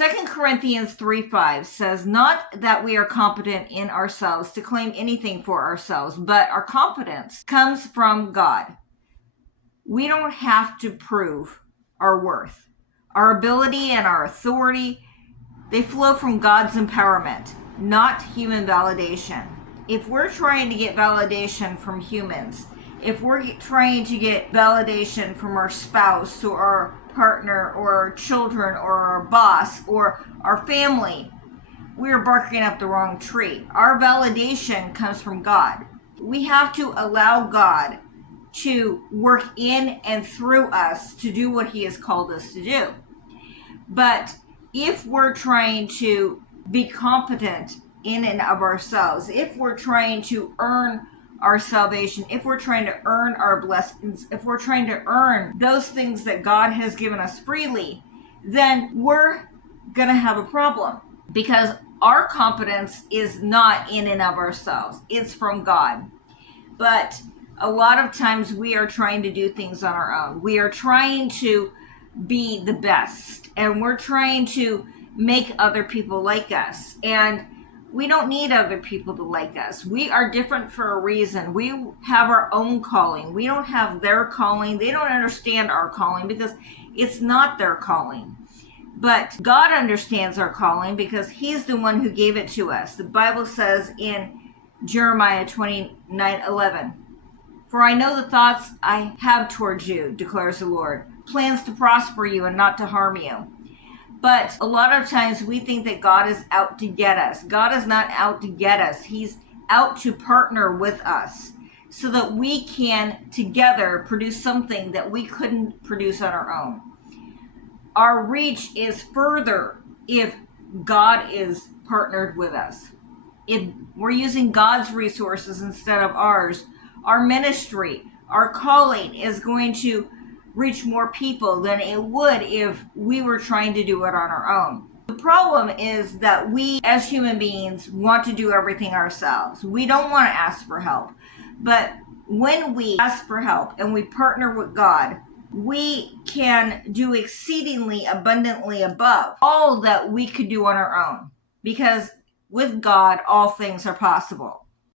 2 Corinthians 3:5 says, not that we are competent in ourselves to claim anything for ourselves, but our competence comes from God. We don't have to prove our worth. Our ability and our authority, they flow from God's empowerment, not human validation. If we're trying to get validation from humans, if we're trying to get validation from our spouse or our partner or our children or our boss or our family, we are barking up the wrong tree. Our validation comes from God. We have to allow God to work in and through us to do what he has called us to do. But if we're trying to be competent in and of ourselves, if we're trying to earn our salvation, if we're trying to earn our blessings, if we're trying to earn those things that God has given us freely, then we're going to have a problem, because our competence is not in and of ourselves. It's from God. But a lot of times we are trying to do things on our own. We are trying to be the best, and we're trying to make other people like us. And we don't need other people to like us. We are different for a reason. We have our own calling. We don't have their calling. They don't understand our calling because it's not their calling. But God understands our calling because he's the one who gave it to us. The Bible says in Jeremiah 29:11, "For I know the thoughts I have towards you, declares the Lord, plans to prosper you and not to harm you." But a lot of times we think that God is out to get us. God is not out to get us. He's out to partner with us so that we can together produce something that we couldn't produce on our own. Our reach is further if God is partnered with us. If we're using God's resources instead of ours, our ministry, our calling is going to reach more people than it would if we were trying to do it on our own. The problem is that we as human beings want to do everything ourselves. We don't want to ask for help. But when we ask for help and we partner with God, we can do exceedingly abundantly above all that we could do on our own. Because with God, all things are possible.